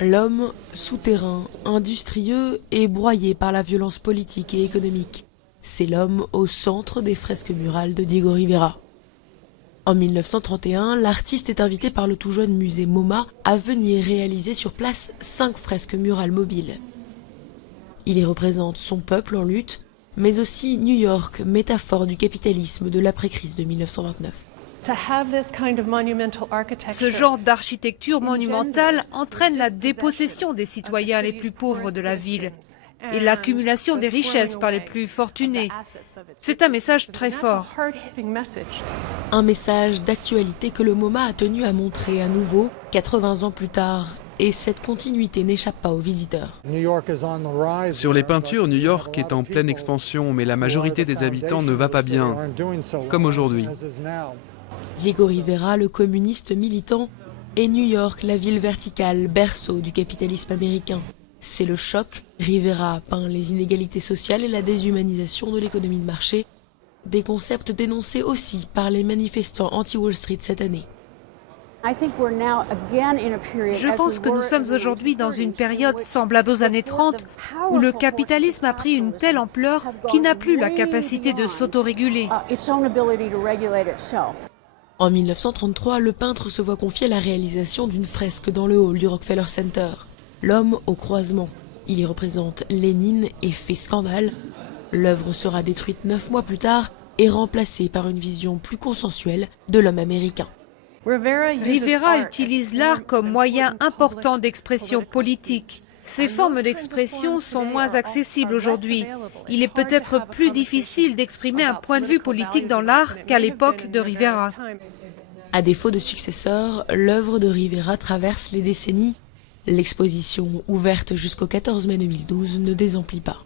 L'homme, souterrain, industrieux et broyé par la violence politique et économique. C'est l'homme au centre des fresques murales de Diego Rivera. En 1931, l'artiste est invité par le tout jeune musée MoMA à venir réaliser sur place 5 fresques murales mobiles. Il y représente son peuple en lutte, mais aussi New York, métaphore du capitalisme de l'après-crise de 1929. Ce genre d'architecture monumentale entraîne la dépossession des citoyens les plus pauvres de la ville et l'accumulation des richesses par les plus fortunés. C'est un message très fort. Un message d'actualité que le MoMA a tenu à montrer à nouveau 80 ans plus tard. Et cette continuité n'échappe pas aux visiteurs. Sur les peintures, New York est en pleine expansion, mais la majorité des habitants ne va pas bien, comme aujourd'hui. Diego Rivera, le communiste militant, et New York, la ville verticale, berceau du capitalisme américain. C'est le choc. Rivera peint les inégalités sociales et la déshumanisation de l'économie de marché, des concepts dénoncés aussi par les manifestants anti-Wall Street cette année. Je pense que nous sommes aujourd'hui dans une période semblable aux années 30, où le capitalisme a pris une telle ampleur qu'il n'a plus la capacité de s'autoréguler. En 1933, le peintre se voit confier la réalisation d'une fresque dans le hall du Rockefeller Center. L'homme au croisement. Il y représente Lénine et fait scandale. L'œuvre sera détruite 9 mois plus tard et remplacée par une vision plus consensuelle de l'homme américain. Rivera utilise l'art comme moyen important d'expression politique. Ces formes d'expression sont moins accessibles aujourd'hui. Il est peut-être plus difficile d'exprimer un point de vue politique dans l'art qu'à l'époque de Rivera. À défaut de successeur, l'œuvre de Rivera traverse les décennies. L'exposition, ouverte jusqu'au 14 mai 2012, ne désemplit pas.